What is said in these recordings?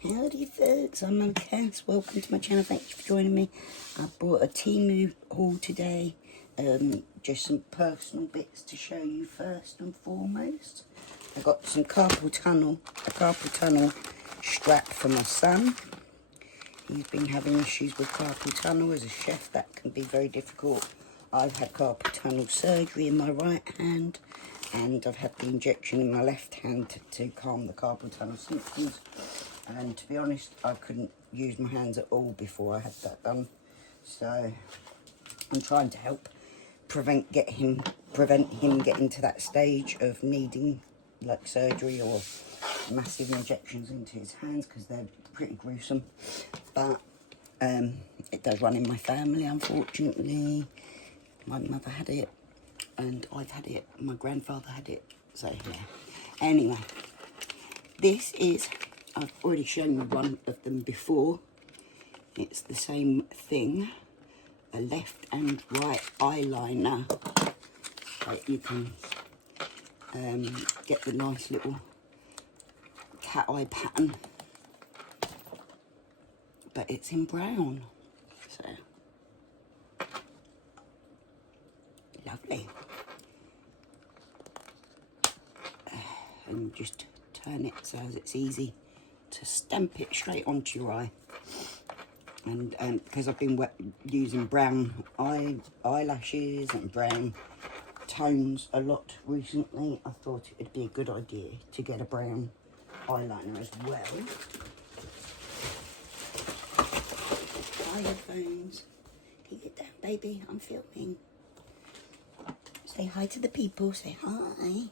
Howdy folks, I'm Cass. Welcome to my channel. Thank you for joining me. I brought a Temu haul today. Just some personal bits to show you first and foremost. I got some carpal tunnel strap for my son. He's been having issues with carpal tunnel. As a chef, that can be very difficult. I've had carpal tunnel surgery in my right hand, and I've had the injection in my left hand to calm the carpal tunnel symptoms. And to be honest, I couldn't use my hands at all before I had that done. So I'm trying to help prevent him getting to that stage of needing like surgery or massive injections into his hands, because they're pretty gruesome. But it does run in my family, unfortunately. My mother had it, and I've had it, my grandfather had it, so yeah. Anyway, this is, I've already shown you one of them before. It's the same thing, a left and right eyeliner. So you can get the nice little cat eye pattern, but it's in brown, so lovely. And just turn it so as it's easy to stamp it straight onto your eye. And because I've been using brown eyelashes and brown tones a lot recently, I thought it'd be a good idea to get a brown eyeliner as well. Hi headphones. Can you get down, baby? I'm filming. Say hi to the people. Say hi.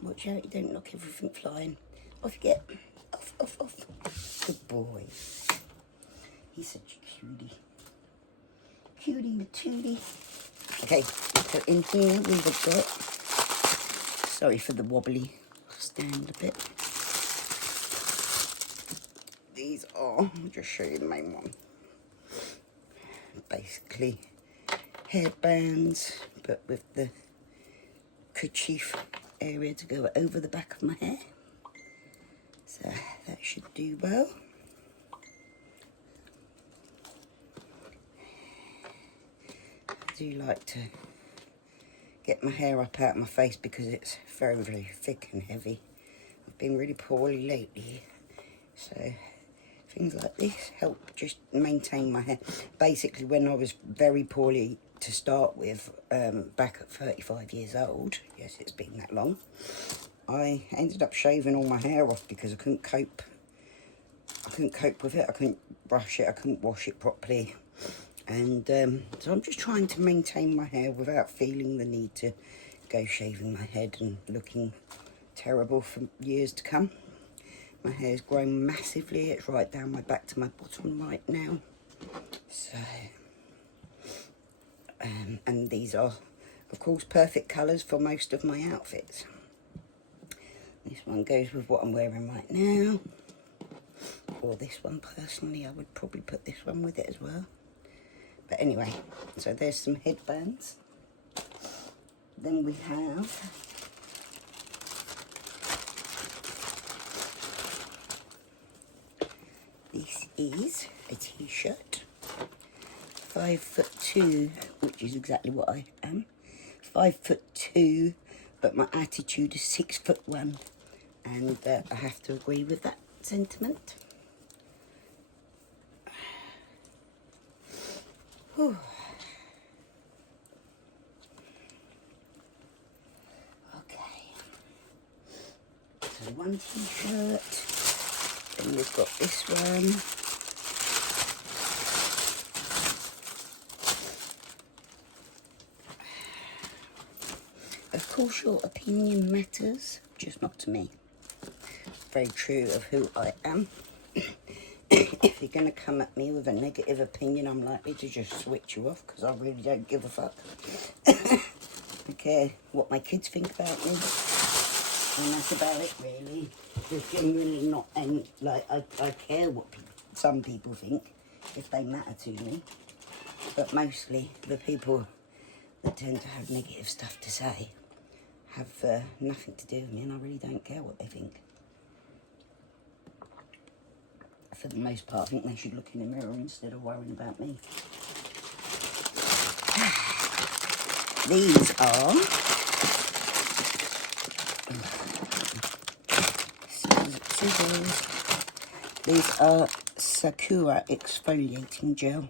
Watch out you don't knock everything flying. Off you get. Off, off, off. Good boy. He's such a cutie. Cutie matootie. Okay, so in here we've got, sorry for the wobbly stand a bit. These are, I'll just show you the main one. Basically headbands, but with the kerchief area to go over the back of my hair. So that should do well. I do like to get my hair up out of my face because it's very, very thick and heavy. I've been really poorly lately, so things like this help just maintain my hair. Basically, when I was very poorly to start with, back at 35 years old, yes, it's been that long, I ended up shaving all my hair off because I couldn't cope. I couldn't cope with it. I couldn't brush it. I couldn't wash it properly. And so I'm just trying to maintain my hair without feeling the need to go shaving my head and looking terrible for years to come. My hair's grown massively. It's right down my back to my bottom right now. So, and these are, of course, perfect colours for most of my outfits. This one goes with what I'm wearing right now. Or this one, personally, I would probably put this one with it as well. But anyway, so there's some headbands. Then we have this is a t-shirt, 5'2", which is exactly what I am. 5'2", but my attitude is 6'1", and I have to agree with that sentiment. Whew. Okay, so one t-shirt, then we've got this one. Of course your opinion matters, just not to me. Very true of who I am. If you're going to come at me with a negative opinion, I'm likely to just switch you off, because I really don't give a fuck. I care what my kids think about me, and that's about it, really. There's genuinely not any, like, I care what some people think, if they matter to me. But mostly the people that tend to have negative stuff to say have nothing to do with me, and I really don't care what they think. for the most part. I think they should look in the mirror instead of worrying about me. These are scissors. These are Sakura exfoliating gel,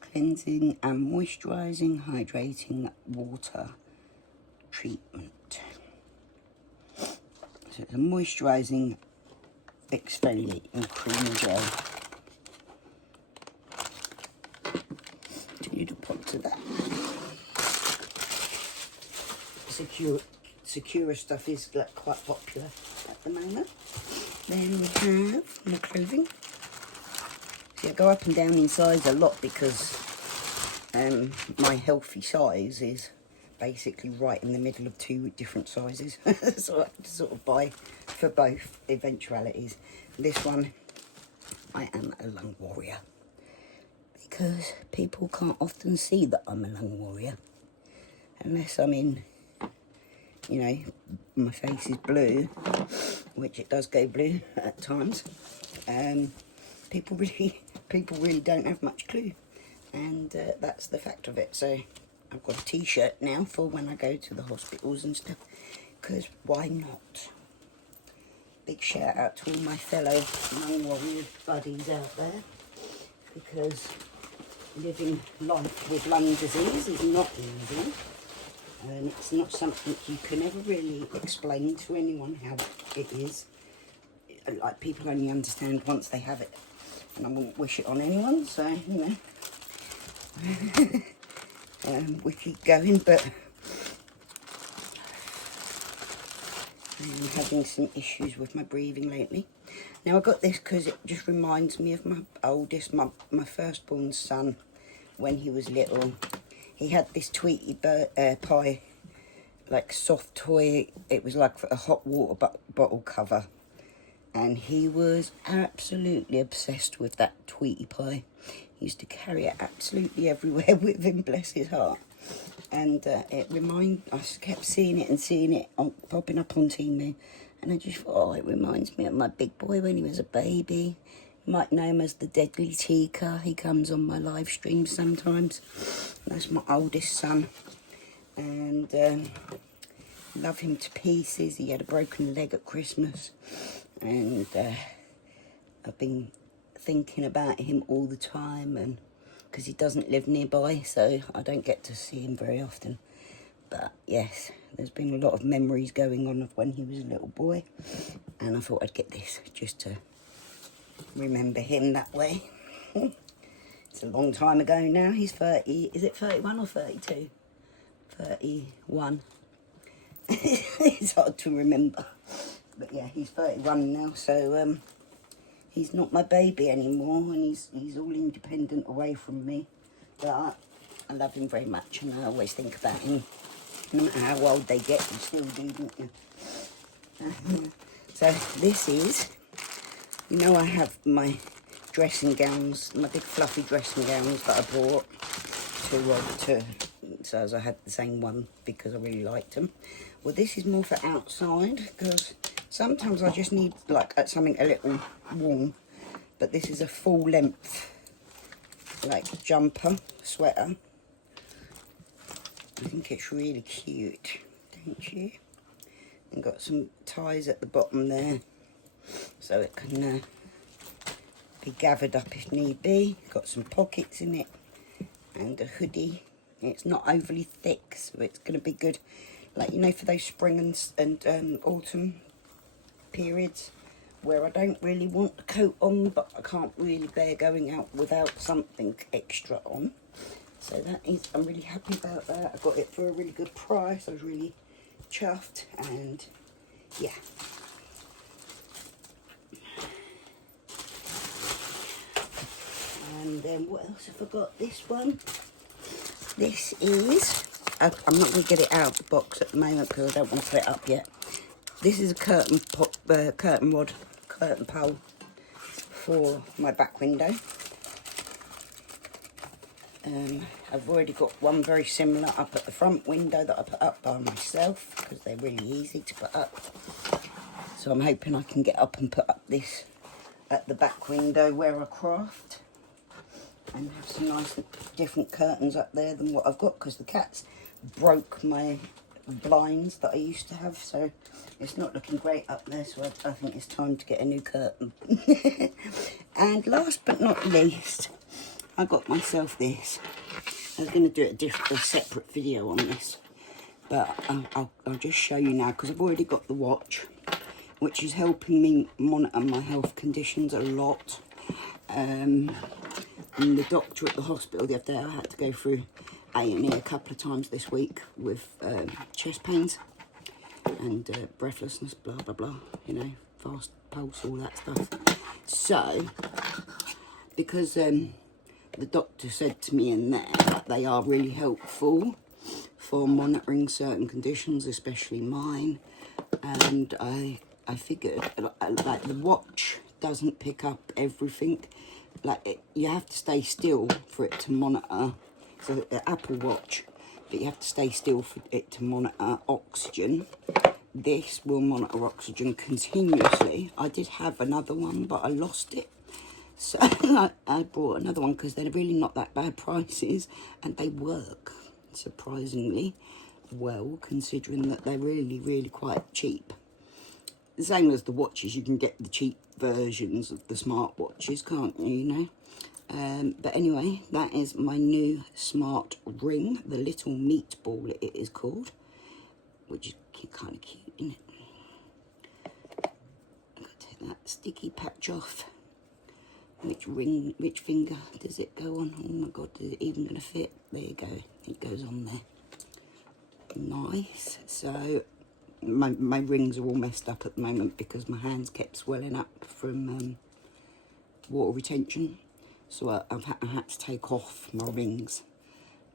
cleansing and moisturising, hydrating water treatment. So it's a moisturising exfoliating cream gel. Do you need a pot to that? Secure stuff is like quite popular at the moment. Then we have more clothing. See, I go up and down in size a lot because my healthy size is basically right in the middle of two different sizes. So I have to sort of buy for both eventualities. This one, I am a lung warrior, because people can't often see that I'm a lung warrior unless I'm in, you know, my face is blue, which it does go blue at times. People really don't have much clue, and that's the fact of it. So I've got a t-shirt now for when I go to the hospitals and stuff, because why not? Big shout out to all my fellow lung warrior buddies out there, because living life with lung disease is not easy, and it's not something you can ever really explain to anyone how it is. Like, people only understand once they have it, and I wouldn't wish it on anyone, so, you know. We keep going, but I'm having some issues with my breathing lately. Now, I got this because it just reminds me of my oldest, my firstborn son, when he was little. He had this Tweety pie, like soft toy. It was like a hot water bottle cover, and he was absolutely obsessed with that Tweety pie. He used to carry it absolutely everywhere with him, bless his heart. And I kept seeing it popping up on Temu, and I just thought, oh, it reminds me of my big boy when he was a baby. You might know him as the Deadly Tika. He comes on my live streams sometimes. That's my oldest son, and love him to pieces. He had a broken leg at Christmas, and I've been thinking about him all the time, and because he doesn't live nearby, so I don't get to see him very often. But yes, there's been a lot of memories going on of when he was a little boy, and I thought I'd get this just to remember him that way. It's a long time ago now. He's 30. Is it 31 or 32? 31. It's hard to remember. But yeah, he's 31 now, so he's not my baby anymore, and he's all independent away from me. But I love him very much, and I always think about him. No matter how old they get, you still do, don't you? So this is, you know, I have my dressing gowns, my big fluffy dressing gowns that I bought so as I had the same one because I really liked them. Well, this is more for outside, because sometimes I just need like something a little warm, but this is a full length like jumper, sweater. I think it's really cute, don't you? And got some ties at the bottom there, so it can be gathered up if need be. Got some pockets in it, and a hoodie. It's not overly thick, so it's going to be good, like, you know, for those spring and autumn periods where I don't really want a coat on, but I can't really bear going out without something extra on. So that is, I'm really happy about that. I got it for a really good price. I was really chuffed, and yeah. And then what else have I got? This one. This is, I'm not going to get it out of the box at the moment because I don't want to put it up yet. This is a curtain pole for my back window. I've already got one very similar up at the front window that I put up by myself because they're really easy to put up. So I'm hoping I can get up and put up this at the back window where I craft, and have some nice different curtains up there than what I've got, because the cats broke my blinds that I used to have, so it's not looking great up there. So I think it's time to get a new curtain. And last but not least, I got myself this. I was going to do a separate video on this, but I'll just show you now, because I've already got the watch, which is helping me monitor my health conditions a lot. And the doctor at the hospital the other day, I had to go through A&E a couple of times this week with chest pains and breathlessness, blah blah blah, you know, fast pulse, all that stuff. So because the doctor said to me in there that they are really helpful for monitoring certain conditions, especially mine, and I figured, like, the watch doesn't pick up everything. Like, you have to stay still for it to monitor. So the Apple Watch, but you have to stay still for it to monitor oxygen. This will monitor oxygen continuously. I did have another one, but I lost it. So I bought another one, because they're really not that bad prices, and they work surprisingly well, considering that they're really, really quite cheap. The same as the watches, you can get the cheap versions of the smartwatches, can't you, you know? But anyway, that is my new smart ring, the little meatball it is called, which is kind of cute, isn't it? I've got to take that sticky patch off. Which finger does it go on? Oh my god, is it even going to fit? There you go, it goes on there. Nice. So my rings are all messed up at the moment because my hands kept swelling up from water retention. So I had to take off my rings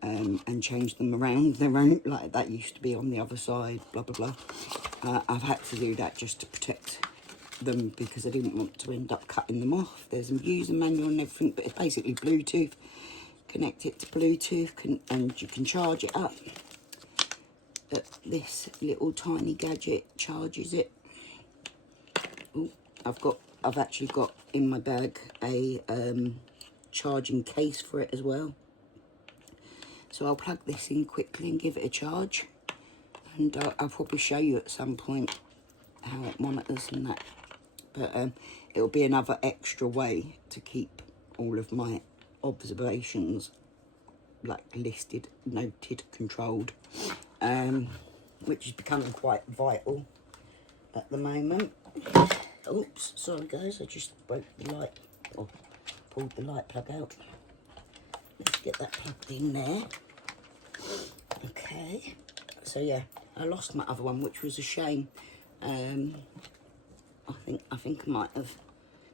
and change them around. They won't, like, that used to be on the other side, blah blah blah. I've had to do that just to protect them, because I didn't want to end up cutting them off. There's a user manual and everything, but it's basically Bluetooth. Connect it to Bluetooth, and you can charge it up. But this little tiny gadget charges it. Ooh, I've actually got in my bag a charging case for it as well. So I'll plug this in quickly and give it a charge, and I'll probably show you at some point how it monitors and that. But it'll be another extra way to keep all of my observations, like, listed, noted, controlled, which is becoming quite vital at the moment. Oops, sorry guys, I just broke the light, or pulled the light plug out. Let's get that plugged in there. Okay, so yeah, I lost my other one, which was a shame. I think I might have,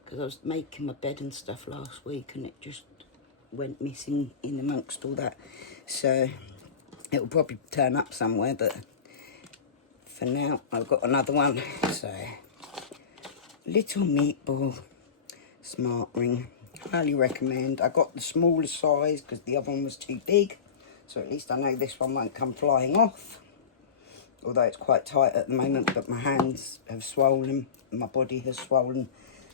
because I was making my bed and stuff last week, and it just went missing in amongst all that. So it'll probably turn up somewhere, but for now I've got another one. So little meatball smart ring, highly recommend. I got the smaller size because the other one was too big, so at least I know this one won't come flying off, although it's quite tight at the moment. But my hands have swollen, my body has swollen,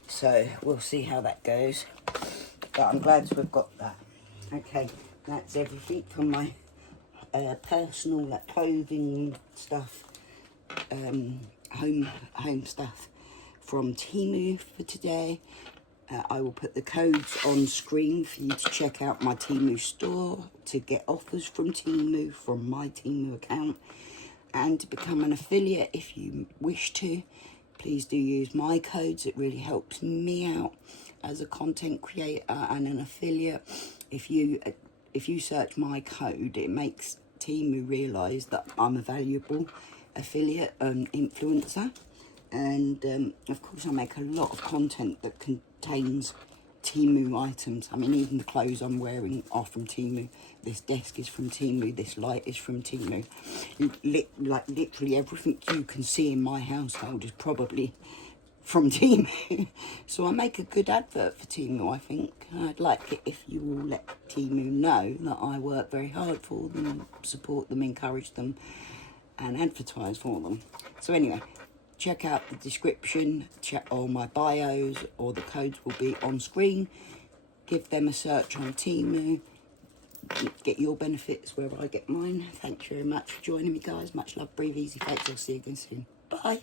so we'll see how that goes. But I'm glad to have got that. Okay, that's everything from my personal, like, clothing stuff, home stuff from Temu for today. I will put the codes on screen for you to check out my Temu store, to get offers from Temu, from my Temu account, and to become an affiliate if you wish to. Please do use my codes. It really helps me out as a content creator and an affiliate. If you search my code, it makes Temu realise that I'm a valuable affiliate influencer. And of course I make a lot of content that contains Temu items. I mean, even the clothes I'm wearing are from Temu. This desk is from Temu. This light is from Temu. Like, literally everything you can see in my household is probably from Temu. So I make a good advert for Temu, I think. I'd like it if you all let Temu know that I work very hard for them, support them, encourage them, and advertise for them. So anyway, check out the description, check all my bios, or the codes will be on screen. Give them a search on Temu. Get your benefits where I get mine. Thanks very much for joining me, guys. Much love, breathe easy, thanks. I'll see you again soon. Bye.